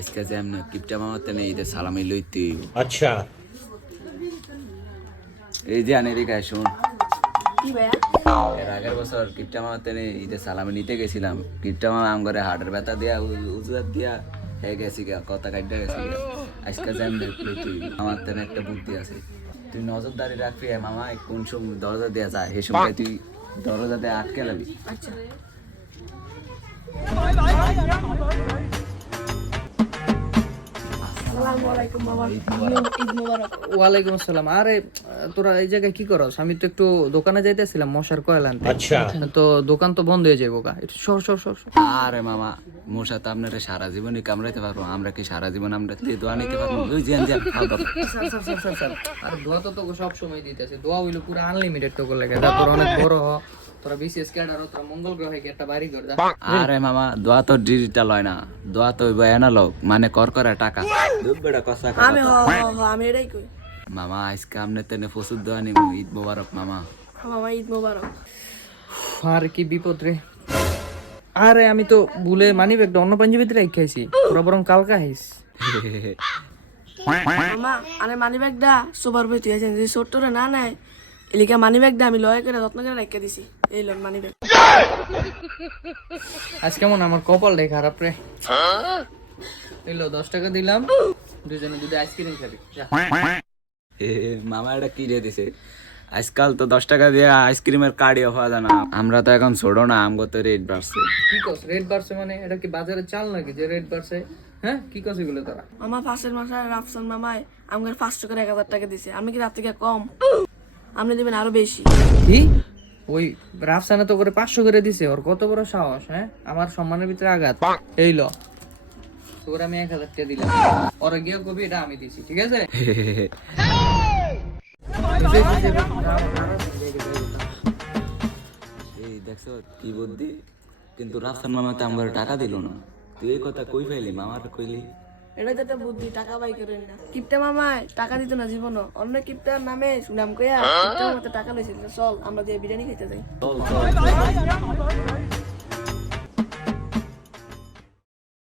আজকে যে আমরা কিপটা মামাতে নেই ঈদের সালামি লইতে। আচ্ছা এই যে আনে রেখে শুন, কি ভাইয়া? এর আগের বছর কিপটা মামাতে নেই ঈদের সালামি নিতে গেছিলাম। কিপটা মামা আম করে হাটের ব্যথা দিয়া উজুয়াত দিয়া হয়ে গেছি গা, কথা কাটতে গেছি গা। আজকে যে আমরা লইতে আমার তেনে একটা বুদ্ধি আছে, তুই নজরদারি রাখবি মামা কোন সময় দরজা দেওয়া যায় সেই সময় তুই দরজাতে আটকে লাবি। আচ্ছা আসসালামু আলাইকুম মামা, ঈদ মোবারক। ওয়ালাইকুম আসসালাম। আরে তোরা এই জায়গায় কি করস? আমি তো একটু দোকানে যাইতেছিলাম মশার কয়েল আনতে। আচ্ছা তো দোকান তো বন্ধ হয়ে যাবো গা, একটু সর সর সর সর। আরে মামা মশা তো আপনারা সারা জীবনই কামড়াইতে পারবো, আমরা কি সারা জীবন আমরা দোয়া নিতে পারবো? ওই যে খাওয়া দাওয়া। Sir sir sir sir sir, আর দোয়া তো তোকে সব সময় দিতেছে। দোয়া হইলো পুরো আনলিমিটেড তোকে লাগে। তারপর অনেক বড় হ, তোরা বিসিএস ক্যাডার, তোরা মঙ্গল গ্রহে গিয়ে একটা বাড়ি কর যা। আরে মামা দোয়া তো ডিজিটাল হয় না, দোয়া তো অ্যানালগ, মানে করকরা টাকা। দুবেড়া কষা আমি আমি এটাই কই। মামা আজকে আমনে তেনে প্রচুর দোয়া নিব। ঈদ মোবারক মামা। মামা ঈদ মোবারক। আর কি বিপদ রে। আরে আমি তো ভুলে মানি ব্যাগটা অন্য পাঞ্জাবিতে রেখেছি, তোরা বরং কালকা হাইস। মামা আরে মানি ব্যাগটা সোবার বই তুই আছেন, যদি ছোট্টরে না নেয় এলিকা মানি ব্যাগটা আমি লয় করে যত্ন করে রেখে দিছি। এই লোন মানি ব্যাগ। আজ কেমন আমার কপালটাই খারাপ রে। এলো 10 টাকা দিলাম, দুজনে দুধে আইসক্রিম খাবি যা। মামা এটা কি দিয়ে দিছে? আজকাল তো 10 টাকা দিয়ে আইসক্রিমের কার্ডও পাওয়া যায় না। আমরা তো এখন ছোট না, আমগো তো রেট বাড়ছে। কি কস রেট বাড়ছে? মানে এটা কি বাজারে চাল নাকি যে রেট বাড়ছে? হ্যাঁ কি কস এগুলো তোরা? মামা পাশের মাসায় রাফসান মামায় আমাকে 500 করে 1000 টাকা দিছে। আমি কি রাত থেকে কম? আপনি দিবেন আরো বেশি। কি ওই রাফসানা তো করে 500 করে দিছে? ওর কত বড় সাহস! হ্যাঁ আমার সম্মানের ভিতরে আঘাত। এই ল তোর আমি 1000 টাকা দিলাম, ওরা গিয়ে কবি এটা আমি দিছি, ঠিক আছে? এই দেখছো কি বুদ্ধি, কিন্তু রাফসান মামা তো আমার টাকা দিল না। তুই এই কথা কই পাইলি? মামার কইলি। এটা তো একটা বুদ্ধি, টাকা বাই করেন না। কিপটা মামায় টাকা দিত না জীবনও। অন্য কিপটার নামে সুনাম কইয়া কিপটা মামাতে টাকা লইছিল। চল আমরা যে বিরিয়ানি খেতে যাই। চল চল।